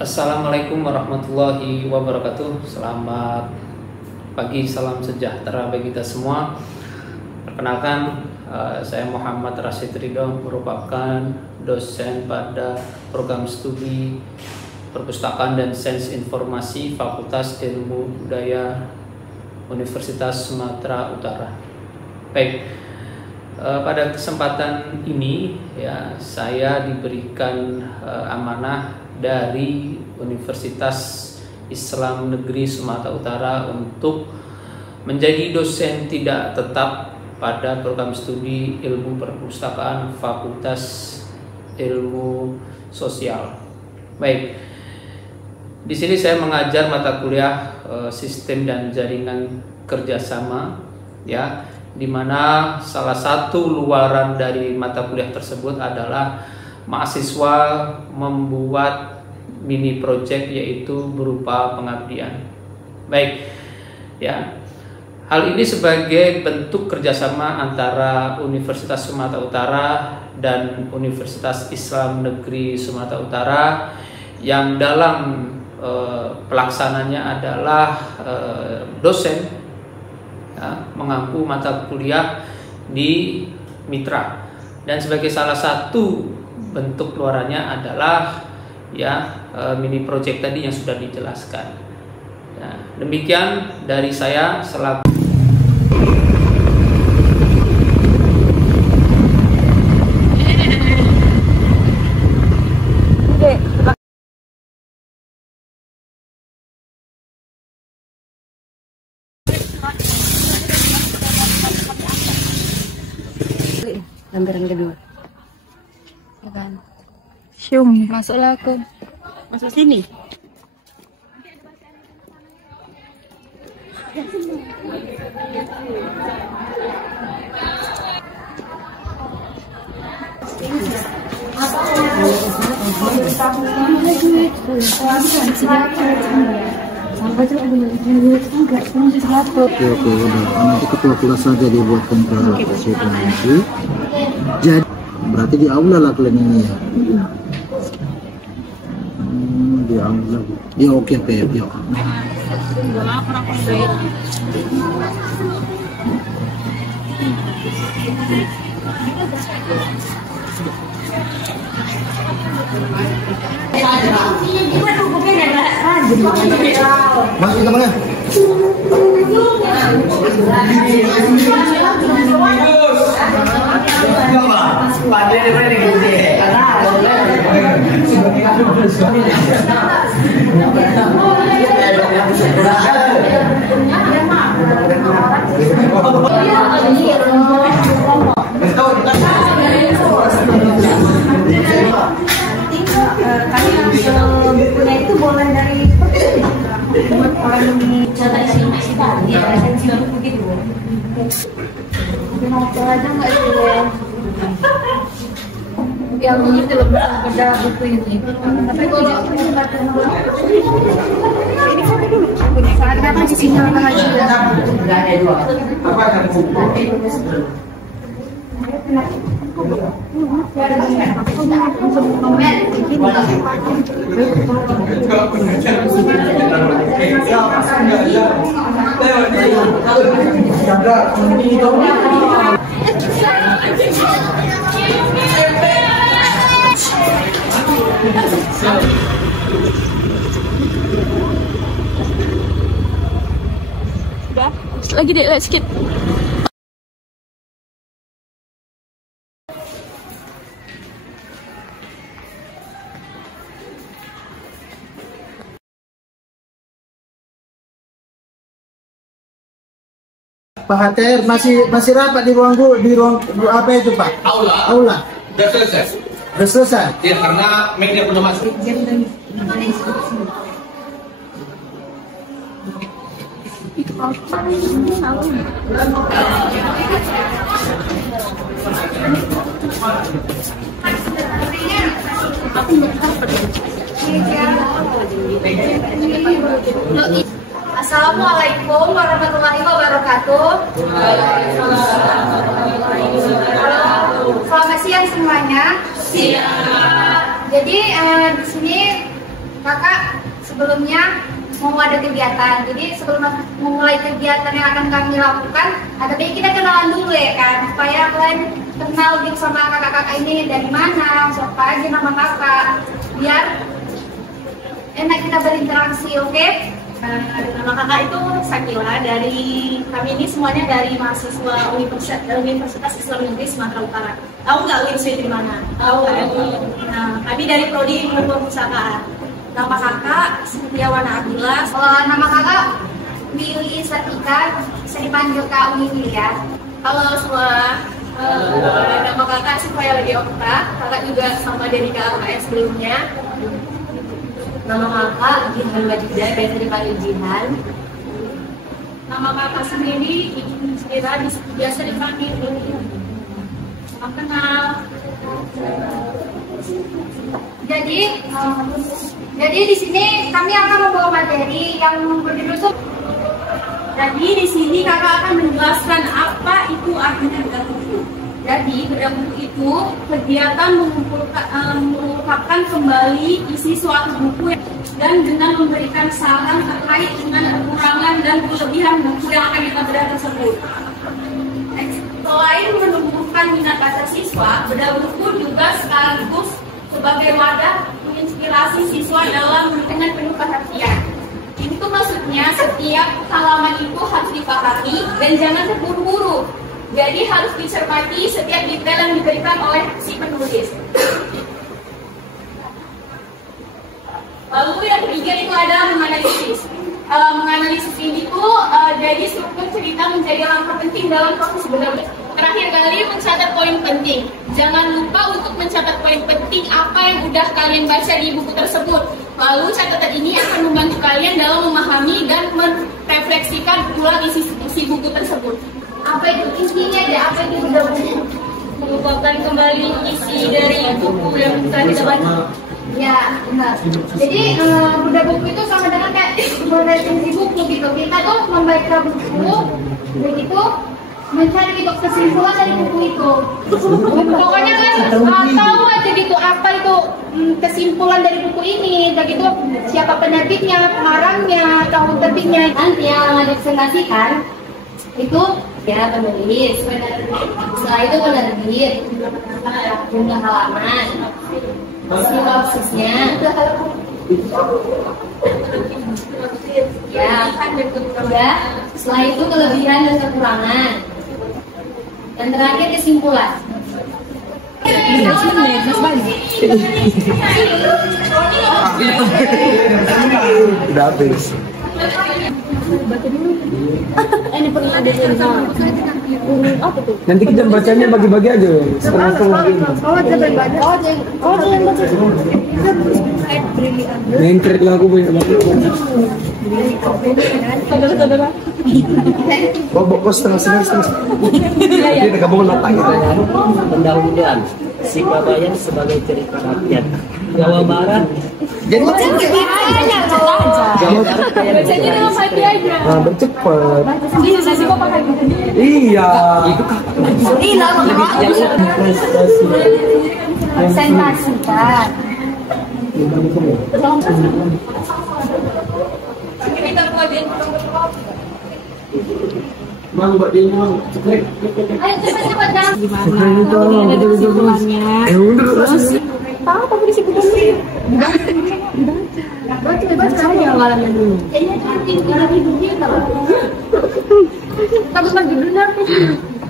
Assalamualaikum warahmatullahi wabarakatuh. Selamat pagi, salam sejahtera bagi kita semua. Perkenalkan, saya Muhammad Rashid Ridho, merupakan dosen pada program studi Perpustakaan dan Sains Informasi Fakultas Ilmu Budaya Universitas Sumatera Utara. Baik, pada kesempatan ini ya saya diberikan amanah dari Universitas Islam Negeri Sumatera Utara untuk menjadi dosen tidak tetap pada program studi Ilmu Perpustakaan Fakultas Ilmu Sosial. Baik, di sini saya mengajar mata kuliah Sistem dan Jaringan Kerjasama, ya, di mana salah satu luaran dari mata kuliah tersebut adalah mahasiswa membuat mini project, yaitu berupa pengabdian. Baik, ya, hal ini sebagai bentuk kerjasama antara Universitas Sumatera Utara dan Universitas Islam Negeri Sumatera Utara yang dalam pelaksananya adalah dosen ya, mengampu mata kuliah di mitra, dan sebagai salah satu bentuk luarannya adalah ya mini project tadi yang sudah dijelaskan. Ya, demikian dari saya selaku lembaran kedua. Ya kan? Syung. Masuklah aku. Masuk sini. Oke, udah. Nanti ketua kelas saja dibuatkan ke nanti. Jadi berarti di aula lah kalian ini ya. Di aula. Ya oke, yuk. Masuk ke mana? Bukunya itu boleh dari orang ini cara isi tadi ya, isi buku gitu. Novel aja nggak itu yang itu loh, beda buku ini. Tapi kalau aku baca ini kan dulu saatnya apa isinya lagi ya. Udah, lagi deh, sedikit. Pak HTR masih rapat di ruang apa itu Pak? Aula. Sudah selesai. Sudah selesai. Ya, karena media belum masuk. Assalamualaikum warahmatullahi wabarakatuh. Selamat siang semuanya. Siang. Jadi di sini Kakak sebelumnya mau ada kegiatan. Jadi sebelum memulai kegiatan yang akan kami lakukan, ada baik kita kenalan dulu ya kan, supaya kalian kenal gitu sama kakak-kakak ini dari mana, siapa aja nama kakak, biar enak kita berinteraksi, oke? Nama kakak itu Sakila, dari kami ini semuanya dari mahasiswa Universitas Islam Negeri Sumatera Utara. Tahu nggak UINSWI di mana? Tahu. Nah, kami dari Prodi Ilmu Perpustakaan. Nama kakak Setiawan Abdullah. Kalau nama kakak Willy Satika, bisa dipanggil Kak Willy ya. Halo semua. Nama kakak Sifaya Lady Okta. Kakak juga sama dari KKN sebelumnya. Nama kakak Jihan Bajida, biasa dipanggil Jihan. Nama kakak sendiri Ikin Sira, biasa dipanggil Lili. Salam kenal. Jadi di sini kami akan membawa materi yang berjudul. Jadi di sini kakak akan menjelaskan apa itu artinya bedah buku. Jadi bedah buku itu kegiatan mengungkapkan kembali isi suatu buku dan dengan memberikan saran terkait dengan kekurangan dan kelebihan buku yang akan kita bedah tersebut. Selain menumbuhkan minat baca siswa, bedah buku juga sekaligus sebagai wadah menginspirasi siswa dalam dengan penuh perhatian. Itu maksudnya setiap halaman itu harus dipahami dan jangan terburu-buru. Jadi harus dicermati setiap detail yang diberikan oleh si penulis. Lalu yang ketiga itu ada menganalisis. Menganalisis ini tuh jadi struktur cerita menjadi langkah penting dalam proses bedah. Terakhir kali mencatat poin penting. Jangan lupa untuk mencatat poin penting apa yang udah kalian baca di buku tersebut. Lalu catatan ini akan membantu kalian dalam memahami dan merefleksikan ulang isi buku tersebut. Apa itu intinya deh? Apa itu bedah buku? Mengungkapkan kembali isi dari buku yang telah kita baca. Ya, benar. Jadi bedah buku itu sama dengan kayak meresensi buku gitu. Kita tuh membaca buku, begitu mencari gitu kesimpulan dari buku itu. Pokoknya kan tahu aja gitu apa itu kesimpulan dari buku ini, begitu siapa penerbitnya, pengarangnya, tahun terbitnya. Nanti yang dipresentasikan itu ya penulis. Setelah itu penerbit, jumlah halaman, sinopsisnya. Ya, udah. Setelah itu kelebihan dan kekurangan. Dan terakhir kesimpulan. Udah habis. Ini pernah ada apa tuh? Nanti kita bacanya bagi-bagi aja, setengah-setengah ini. Ngentret lah aku banyak banget. Bawa setengah-setengah. Ini gabungan otak kita ya. Pendahuluan Sikabayan sebagai cerita rakyat. Jawa Barat. Jadi Bacanya dalam hati aja. bercepat. Bisa sih kok pakai gitu. Iya. Presentasikan. Kita buatin Mang buat dia mang. Ayo cepat-cepat jangan. Tahu tapi di situ dulu. Baca ya malamnya dulu. Kayaknya cantik kalau hidupnya kalau. Tapi bagi benar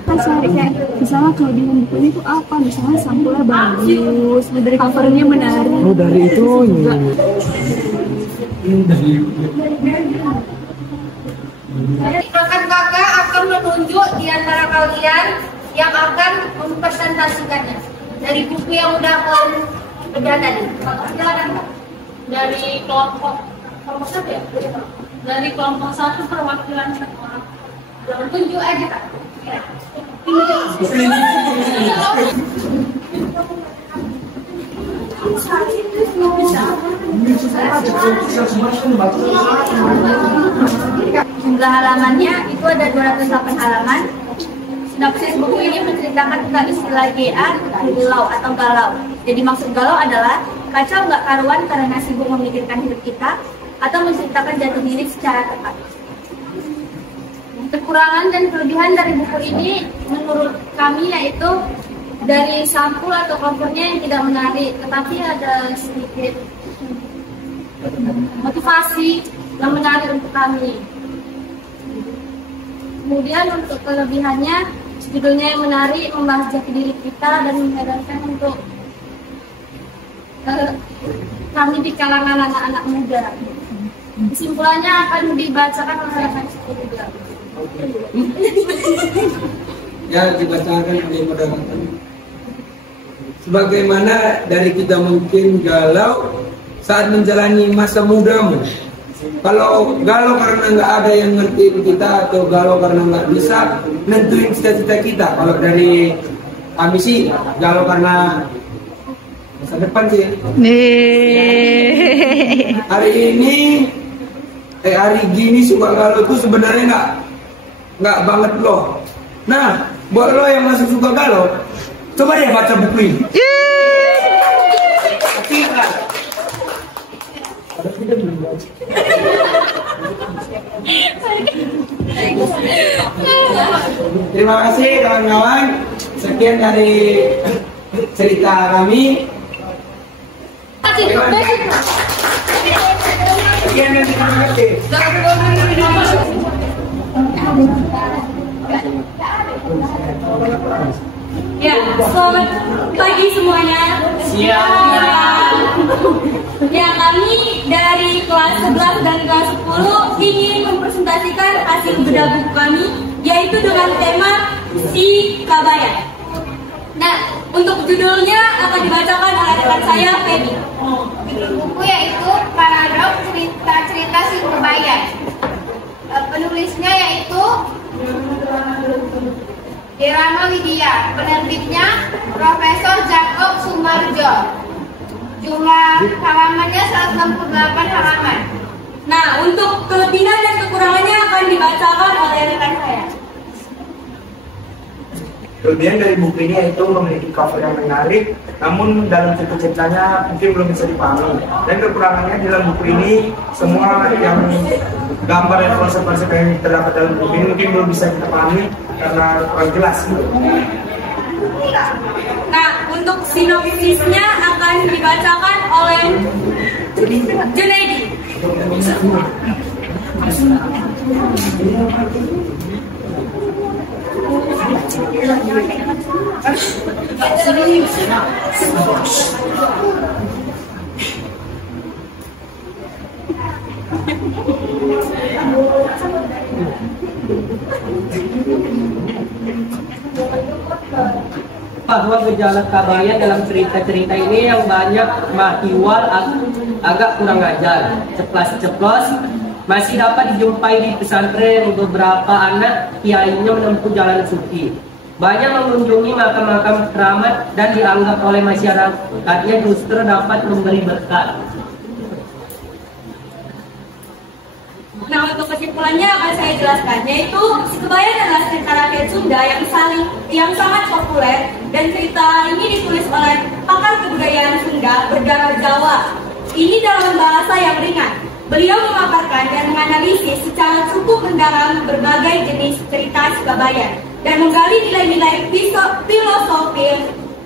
kan kayak misalnya kelebihan bukunya itu apa, misalnya sampulnya bagus, dari covernya menarik. Oh dari itunya. Rekan kakak akan menunjuk di antara kalian yang akan mempresentasikannya dari buku yang udah kalian bedah tadi. Silakan Kak. dari kelompok satu ya? Dari kelompok satu perwakilan sekolah. Tunjuk aja Kak. Jumlah halamannya itu ada 208 halaman. Sinopsis buku ini menceritakan tentang istilah GA, galau atau galau. Jadi maksud galau adalah kacau nggak karuan karena sibuk memikirkan hidup kita atau menceritakan jati diri secara tepat. Kekurangan dan kelebihan dari buku ini menurut kami yaitu dari sampul atau covernya yang tidak menarik, tetapi ada sedikit motivasi yang menarik untuk kami. Kemudian untuk kelebihannya, judulnya yang menarik, membahas jati diri kita dan menyadarkan untuk kami di kalangan anak-anak muda. Kesimpulannya akan dibacakan oleh anak muda. Ya, dibacakan oleh moderator. Sebagaimana dari kita mungkin galau saat menjalani masa mudamu. Kalau galau karena nggak ada yang ngertiin kita atau galau karena nggak bisa nentuin cita-cita kita. Kalau dari kami sih galau karena masa depan sih. Hari gini suka galau tuh sebenarnya nggak banget loh. Nah, buat lo yang masih suka galau, coba deh baca buku ini. Terima kasih kawan-kawan. Sekian dari cerita kami. Sekian dari kami. Ya, selamat pagi semuanya. Siang. Ya, kami dari kelas 11 dan kelas 10 ingin mempresentasikan hasil bedah buku kami, yaitu dengan tema Si Kabayan. Nah, untuk judulnya akan dibacakan oleh rekan saya, Feby. Judul buku yaitu Paragraf Cerita-Cerita Si Kabayan. Penulisnya yaitu Irama Widya, penerbitnya Profesor Jacob Sumarjo. Jumlah halamannya 168 halaman. Nah, untuk kelebihan dan kekurangannya akan dibacakan oleh rekan saya. Kelebihan dari buku ini yaitu memiliki cover yang menarik, namun dalam ceritanya mungkin belum bisa dipahami. Dan kekurangannya dalam buku ini semua yang gambar dan konsep-konsep yang terdapat dalam buku ini mungkin belum bisa kita pahami karena kurang jelas. Nah, untuk sinopsisnya akan dibacakan oleh Junaidi. Bahwa gejala kabayan dalam cerita-cerita ini yang banyak mahiwal agak kurang ajar, ceplas-ceplos, masih dapat dijumpai di pesantren. Beberapa anak kiainya menempuh jalan suci, banyak mengunjungi makam-makam keramat dan dianggap oleh masyarakatnya justru dapat memberi berkat. Nah, untuk kesimpulannya akan saya jelaskan, yaitu Si Kabayan adalah cerita rakyat Sunda yang sangat populer, dan cerita ini ditulis oleh pakar kebudayaan Sunda berdarah Jawa. Ini dalam bahasa yang ringan. Beliau memaparkan dan menganalisis secara cukup mendalam berbagai jenis cerita Si Kabayan dan menggali nilai-nilai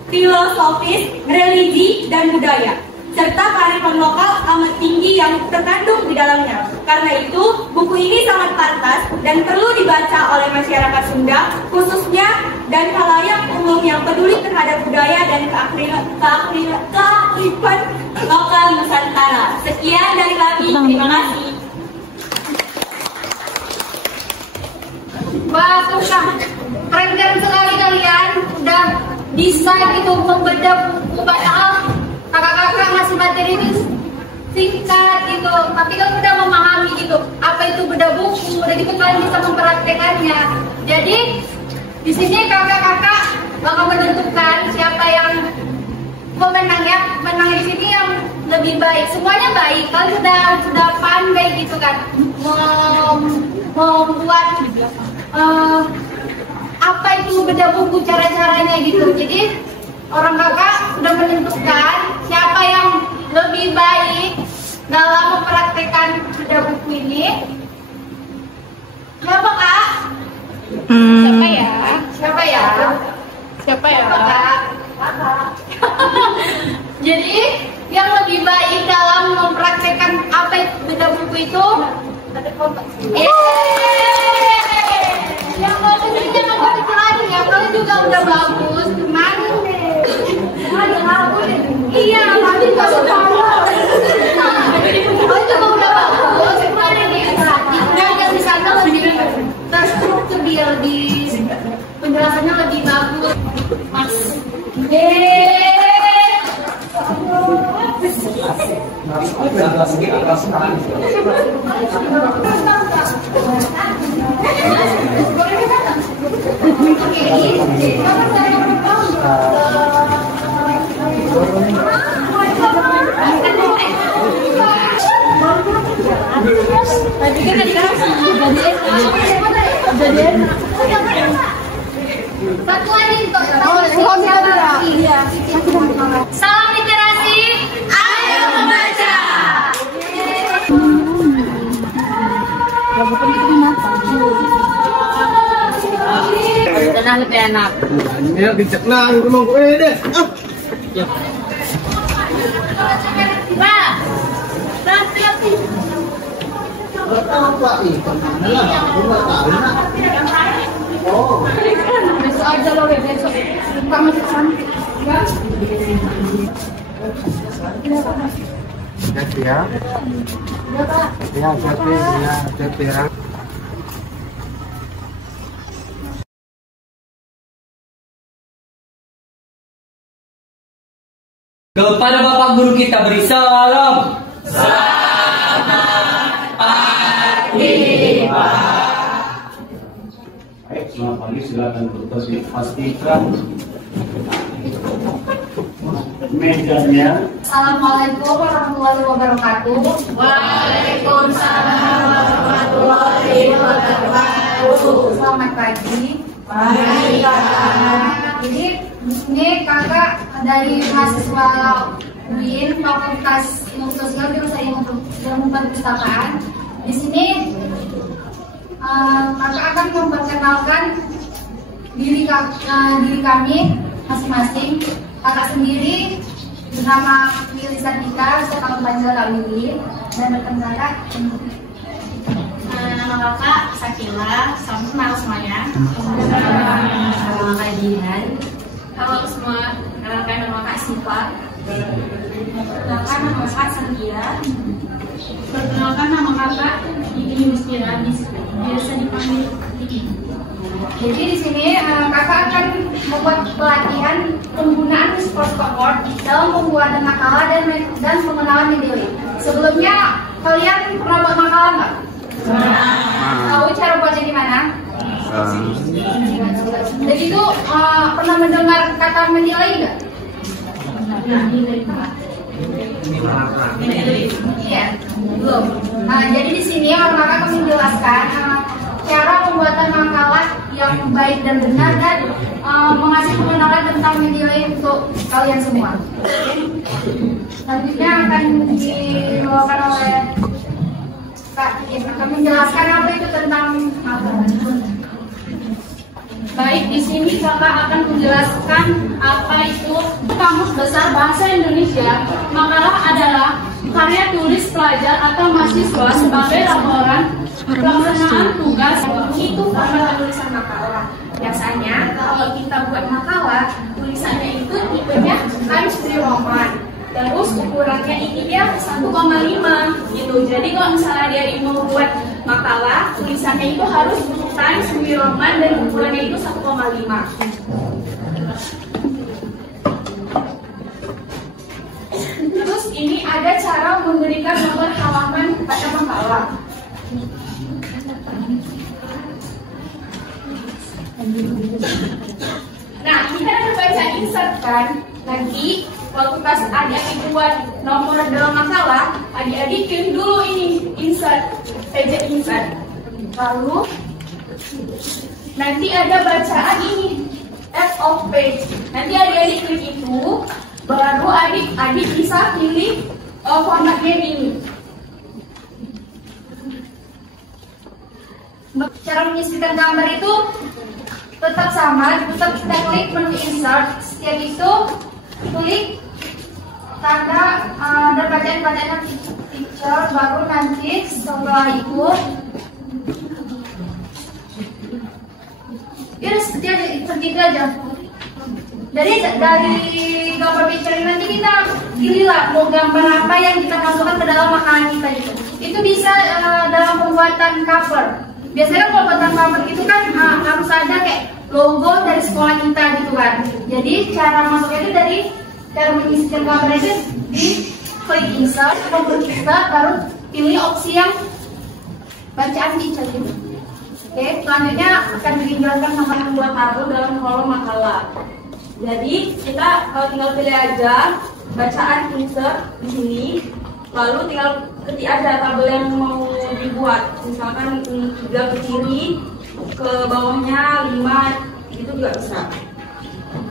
filosofis, religi, dan budaya, serta kearifan lokal amat tinggi yang terkandung di dalamnya. Karena itu, buku ini sangat pantas dan perlu dibaca oleh masyarakat Sunda, khususnya dan khalayak umum yang peduli terhadap budaya dan kearifan lokal Nusantara. Sekian dari kami, terima kasih. Wah, keren sekali kalian udah bisa gitu membedah buku, padahal kakak-kakak ngasih materi ini singkat gitu, tapi kan udah memahami gitu apa itu bedah buku, udah gitu kalian bisa mempraktekannya. Jadi di sini kakak-kakak bakal menentukan siapa yang pemenang, ya menang di sini yang lebih baik. Semuanya baik, kalian sudah pandai gitu kan membuat apa itu bedah buku, cara-caranya gitu. Jadi orang kakak sudah menentukan siapa yang lebih baik dalam mempraktekkan bedah buku ini. Siapa kak? Siapa ya? Siapa ya? Siapa ya? Siapa kak? Jadi yang lebih baik dalam mempraktekkan apa itu bedah buku itu? Yang bagus ini jangan kecil ya, kalau juga udah bagus, cuman iya, tapi nggak suka. Kalau juga udah bagus, cuman ini yang di sana lebih terstruktur, lebih penjelasannya lebih bagus. Mas, satu lagi salam literasi, ayo membaca. Tenang lebih enak. Ya, bijak lah, ngomong gue deh. Pak, berarti besok aja loh, besok buka masuk sana. Hati ya. Ya, hati ya. Kepada Bapak Guru kita beri salam. Baik, selamat pagi, silakan pastikan mejanya. Assalamualaikum warahmatullahi wabarakatuh. Waalaikumsalam warahmatullahi wabarakatuh. Selamat pagi. Jadi di sini kakak dari mahasiswa UIN Fakultas Ilmu Sosial Jurusan Ilmu Perpustakaan. Di sini kakak akan memperkenalkan diri kami masing-masing. Kakak sendiri bernama Willy Sandika, saya panggil Kak Willy, dan rekan kakak. Nama kakak Sakila, salam kenal semuanya. Nama kakak Jihan. Halo semua, kenalkan nama kakak Siva. Perkenalkan nama kakak Santia. Perkenalkan nama kakak Dini Mustira, biasa dipanggil Dini. Jadi di sini kakak akan membuat pelatihan penggunaan sport dalam pembuatan makalah dan pengenalan ide. Sebelumnya kalian pernah buat makalah nggak? Tahu cara buatnya gimana? Jadi itu pernah mendengar kata menilai nggak? Iya, belum. Jadi di sini kakak akan menjelaskan cara pembuatan makalah yang baik dan benar dan mengasih pengenalan tentang menilai untuk kalian semua. Selanjutnya akan dibawakan oleh Kak Iin akan menjelaskan apa itu tentang makalah. Baik, di sini kakak akan menjelaskan apa itu Kamus Besar Bahasa Indonesia. Makalah adalah karya tulis pelajar atau mahasiswa sebagai laporan pelaksanaan tugas. Itu format tulisan makalah. Biasanya kalau kita buat makalah, tulisannya itu tipenya Times New Roman. Terus ukurannya ini dia 1,5 gitu. Jadi kalau misalnya dia mau buat makalah, tulisannya itu harus Times New Roman dan ukurannya itu 1,5. Terus ini ada cara memberikan nomor halaman pada makalah. Nah, kita akan baca insert kan. Nanti waktu pas adik-adik buat nomor dalam makalah, adik-adik pilih dulu ini insert, page insert. Lalu nanti ada bacaan ini add of page. Nanti adik-adik klik itu, baru adik-adik bisa pilih formatnya ini. Cara menyisipkan gambar itu tetap sama, tetap kita klik menu insert. Setiap itu klik tanda dan bacaan picture, baru nanti setelah itu ya seperti itu aja. Dari gambar picture nanti kita pilihlah mau gambar apa yang kita masukkan ke dalam makanan kita itu. Itu bisa dalam pembuatan cover. Biasanya kalau pembuatan cover itu kan harus ada kayak logo dari sekolah kita gitu kan. Jadi cara masuknya itu dari cara menyisipkan gambar itu di klik insert, kemudian kita baru pilih opsi yang bacaan picture gitu. Oke, selanjutnya akan dijelaskan sama membuat tabel dalam kolom makalah. Jadi kita tinggal pilih aja bacaan insert di sini, lalu tinggal ketik aja tabel yang mau dibuat. Misalkan 3 ke kiri, ke bawahnya 5, itu juga bisa.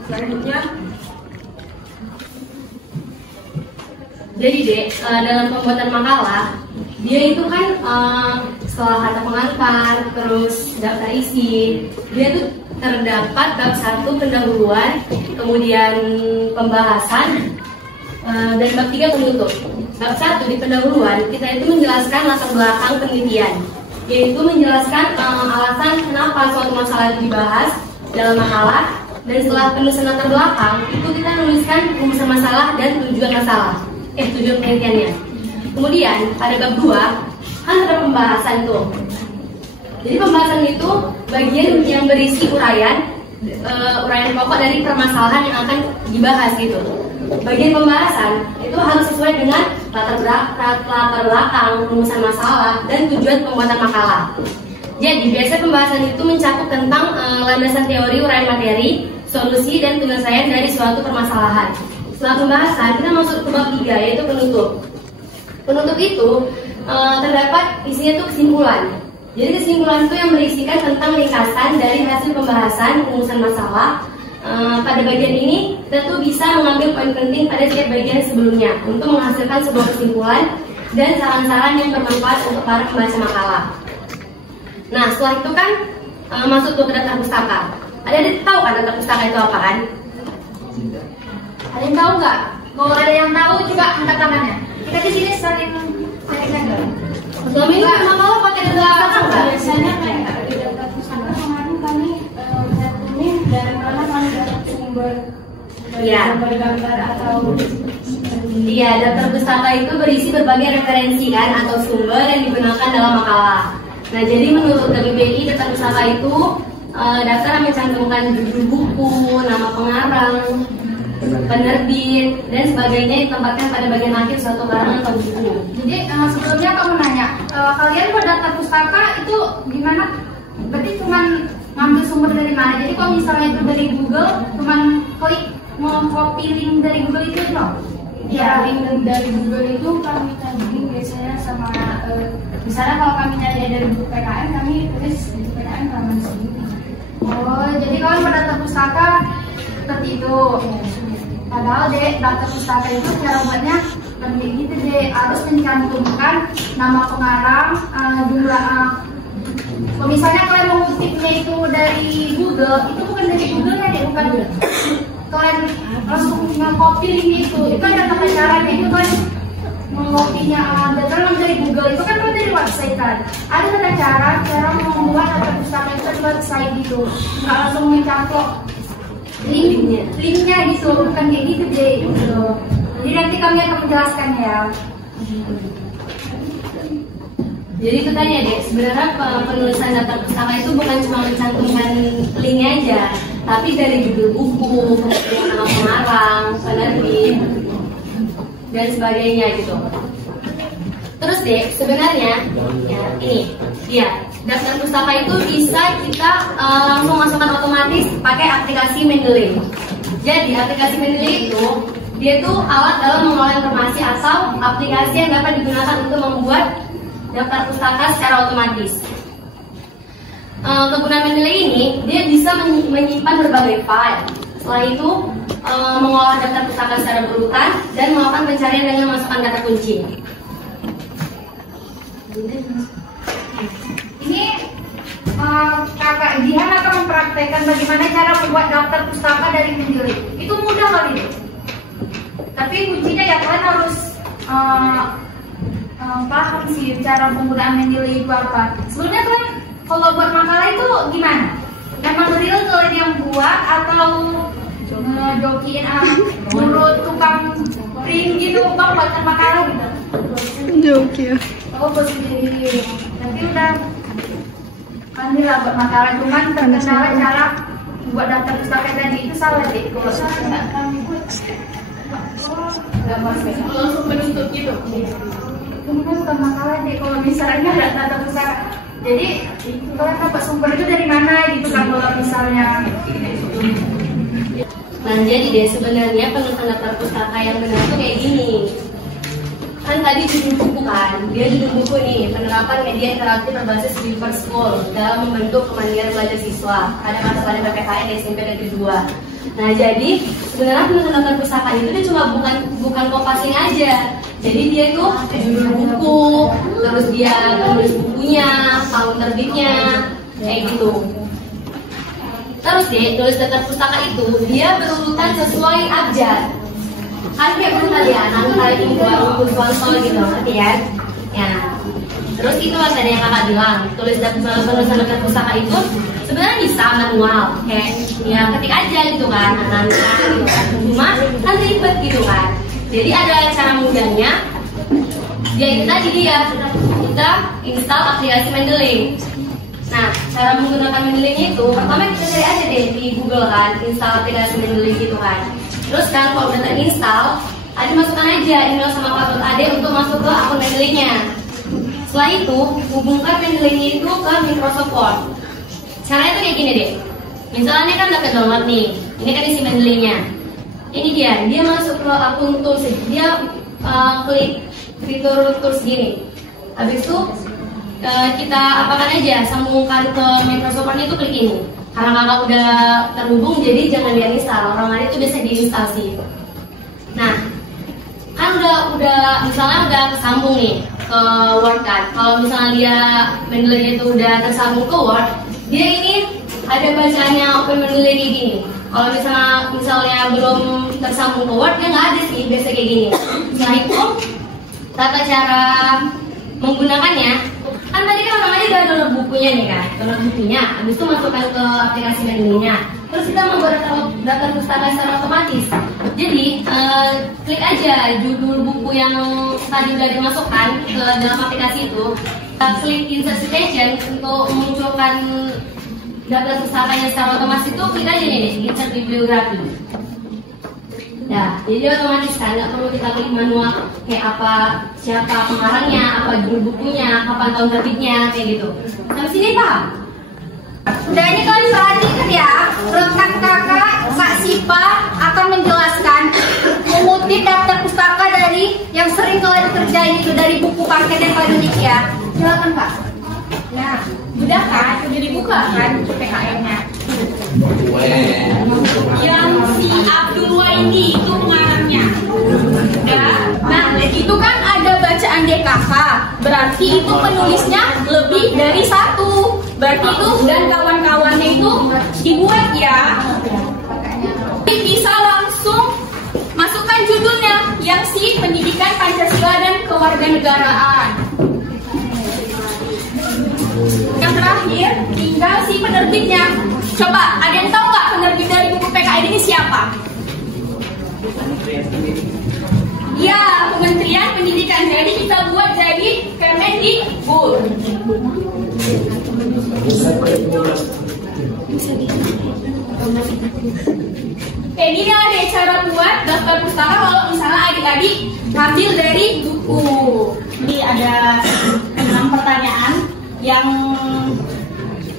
Selanjutnya, jadi Dek, dalam pembuatan makalah dia itu kan setelah kata pengantar, terus daftar isi, dia tuh terdapat bab 1 pendahuluan, kemudian pembahasan, dan bab 3 penutup. Bab 1 di pendahuluan kita itu menjelaskan latar belakang penelitian, yaitu menjelaskan alasan kenapa suatu masalah dibahas dalam makalah, dan setelah penulisan latar belakang itu kita menuliskan rumusan masalah dan tujuan penelitiannya. Kemudian pada bab 2 kan ada pembahasan tuh. Jadi pembahasan itu bagian yang berisi uraian pokok dari permasalahan yang akan dibahas gitu. Bagian pembahasan itu harus sesuai dengan latar belakang, rumusan masalah, dan tujuan pembuatan makalah. Jadi biasa pembahasan itu mencakup tentang landasan teori uraian materi, solusi, dan penyelesaian dari suatu permasalahan. Setelah pembahasan kita masuk ke bab 3, yaitu penutup. Penutup itu terdapat isinya itu kesimpulan. Jadi kesimpulan itu yang berisikan tentang ringkasan dari hasil pembahasan rumusan masalah. Pada bagian ini kita tuh bisa mengambil poin penting pada setiap bagian sebelumnya untuk menghasilkan sebuah kesimpulan dan saran-saran yang bermanfaat untuk para pembaca makalah. Nah setelah itu kan masuk ke daftar pustaka. Ada tahu kan daftar pustaka itu apa kan? Ada yang tahu nggak? Kalau ada yang tahu coba angkat tangannya. Kita di sini saling aja. Selama ini makalah pakai daftar pustaka nggak? Biasanya kayak di daftar pustaka kemarin kami ini dari mana kami dapat sumber gambar atau iya, daftar pustaka itu berisi berbagai referensi kan atau sumber yang digunakan dalam makalah. Nah jadi menurut WPI daftar pustaka itu daftar yang mencantumkan judul buku, nama pengarang, penerbit, dan sebagainya ditempatkan pada bagian akhir suatu karangan atau buku. Jadi sebelumnya kamu nanya, kalian buat daftar pustaka itu gimana? Berarti cuma ngambil sumber dari mana? Jadi kalau misalnya itu dari Google, cuma klik mau copy link dari Google itu loh? Ya, link dari Google itu kami tagging biasanya sama misalnya kalau kami nyari dari buku PKN, kami tulis di PKN halaman sendiri. Oh, jadi kalian buat daftar pustaka seperti itu. Padahal Dek, daftar pustaka itu cara buatnya lebih gitu Dek, harus mencantumkan nama pengarang, jumlah. Kalau misalnya kalian mengutipnya itu dari Google, itu bukan dari Google kan Dek, bukan. Kalian langsung nge-copy link itu ada tata caranya itu kan mengopinya data dari Google itu kan dari website kan. Ada tata cara membuat daftar pustaka itu dari website gitu, nggak langsung mencaplok linknya gitu, bukan kayak gitu deh gitu. Jadi nanti kami akan menjelaskan ya. Jadi itu tadi ya Dek, sebenarnya penulisan daftar pustaka itu bukan cuma mencantumkan linknya aja, tapi dari judul buku, kemudian nama pengarang, penerbit, dan sebagainya gitu. Terus Dek, sebenarnya ya ini dia daftar pustaka itu bisa kita langsung masukkan otomatis pakai aplikasi Mendeley. Jadi aplikasi Mendeley itu dia tuh alat dalam mengolah informasi atau aplikasi yang dapat digunakan untuk membuat daftar pustaka secara otomatis. kegunaan menilai ini, dia bisa menyimpan berbagai file. Setelah itu, mengolah daftar pustaka secara berurutan dan melakukan pencarian dengan memasukkan kata kunci. Ini Kakak Jihan akan mempraktekkan bagaimana cara membuat daftar pustaka dari Mendeley. Itu mudah kali ini. Tapi kuncinya ya kalian harus paham sih cara penggunaan Mendeley itu apa. Sebenarnya kalian kalau buat makalah itu gimana? Memang real kalian yang buat atau ngejokiin menurut tukang print gitu bang buat makalah gitu? Joki ya. Oh buat sendiri. Nanti udah lah buat makalah, cuman terkendala cara buat daftar pustaka tadi itu salah deh. Kalau nggak masuk langsung menuntut gitu. Kemudian bukan makalah deh kalau misalnya ada daftar pustaka. Jadi kalian dapat sumber itu dari mana gitu kan kalau misalnya. Nah jadi deh sebenarnya penulisan daftar pustaka yang benar tuh kayak gini. Kan tadi judul buku kan, dia judul buku nih, penerapan media interaktif berbasis Weaver School dalam membentuk kemandirian belajar siswa pada PPKN SMP Negeri 2. Nah jadi sebenarnya penulisan daftar pustaka itu dia cuma bukan kopasing aja. Jadi dia itu judul buku, terus dia tulis bukunya, tahun terbitnya, kayak gitu. Terus deh, tulis daftar pustaka itu dia berurutan sesuai abjad. Kan kayak berurutan ya, antara ini buku sponsor gitu, ngerti ya? Ya. Terus itu kan tadi yang kakak bilang, tulisan daftar pustaka itu sebenarnya bisa manual, kayak ya ketik aja gitu kan, gitu kan. Cuma kan ribet gitu kan. Jadi ada cara mudahnya, yaitu tadi kita install aplikasi Mendeley. Nah, cara menggunakan Mendeley itu, pertama kita cari aja deh di Google kan, install aplikasi Mendeley gitu kan. Terus kan kalau udah terinstall, Ade masukkan aja email sama password Ade untuk masuk ke akun Mendeley-nya. Setelah itu, hubungkan Mendeley itu ke Microsoft Word. Caranya tuh kayak gini deh. Misalnya kan udah ke download nih, ini kan isi Mendeley-nya. Ini dia masuk ke akun tools, dia klik fitur tools gini. Habis itu kita apakan aja, sambungkan ke Microsoft Word itu klik ini. Karena kakak udah terhubung, jadi jangan dia install. Orang lain itu bisa diinstal sih. Nah, kan udah misalnya udah tersambung nih ke Word kan. Kalau misalnya dia Mendeley itu udah tersambung ke Word, dia ini ada bacaannya Open Mendeley kayak gini. Kalau misalnya belum tersambung ke Word, dia nggak ada sih, biasa kayak gini. Setelah itu, tata cara menggunakannya, kan tadi kan namanya udah download bukunya nih kan, download bukunya, habis itu masukkan ke aplikasi Mendeley-nya. Terus kita membuat daftar pustaka secara otomatis. Jadi klik aja judul buku yang tadi udah dimasukkan ke dalam aplikasi itu, kita klik insert citation untuk memunculkan daftar pustakanya secara otomatis itu, klik aja nih insert bibliografi. Ya, jadi otomatis kan, nggak perlu kita klik manual kayak apa, siapa pengarangnya, apa judul bukunya, kapan tahun terbitnya, kayak gitu. Sampai sini paham? Udah ini kalian perhatikan ya, rekan kakak Kak Sipa akan menjelaskan mengutip daftar pustaka dari yang sering kalian kerjain itu dari buku paket yang kalian miliki ya. Silakan Pak. Nah, udah kan, udah dibuka kan PKN-nya. Yang si Abdul Waidi itu pengarangnya. Nah, itu kan ada bacaan DKK, berarti itu penulisnya lebih dari satu. Berarti itu dan kawan-kawannya itu dibuat ya. Bisa langsung masukkan judulnya yang si pendidikan Pancasila dan kewarganegaraan. Yang terakhir tinggal si penerbitnya. Coba, ada yang tahu nggak penerbit dari buku PKN ini siapa? Ya, Kementerian Pendidikan. Jadi kita buat jadi Kemendikbud. Ini ada cara buat daftar pustaka kalau misalnya adik-adik ngambil dari buku. Ini ada 6 pertanyaan yang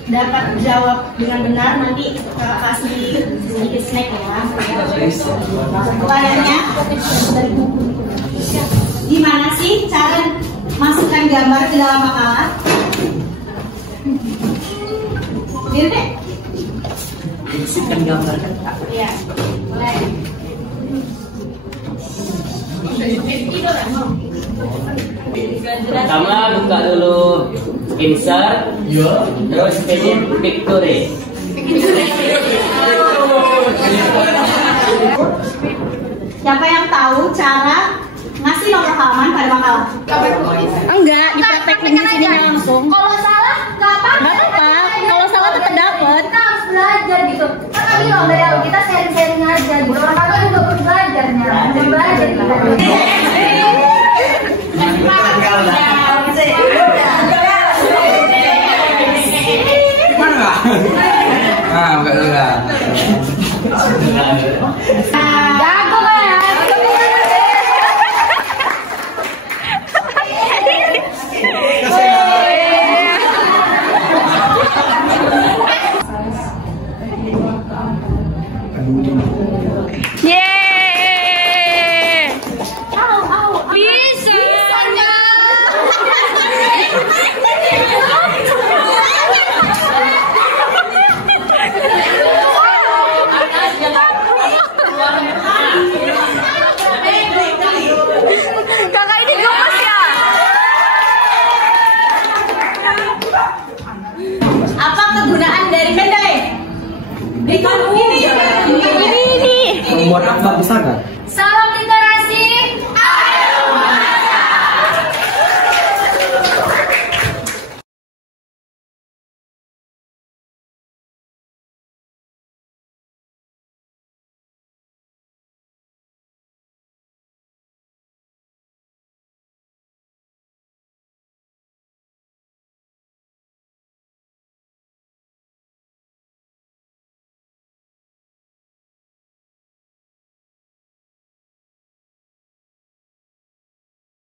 dapat jawab dengan benar, nanti kasih sedikit snack ya. Pertanyaannya, gimana sih cara masukkan gambar ke dalam makalah? Sini deh. Isikan gambar kan? Iya. Boleh. Pertama buka dulu insert, terus edit picture. Siapa yang tahu cara ngasih nomor halaman pada makalah? Enggak, dipraktekin di sini langsung. Kalau salah, nggak apa-apa. Kalau salah tetap dapat. Kita harus belajar gitu. Kan tadi loh dari awal kita sharing-sharing aja. Orang kagak juga harus belajarnya. Belajar kita.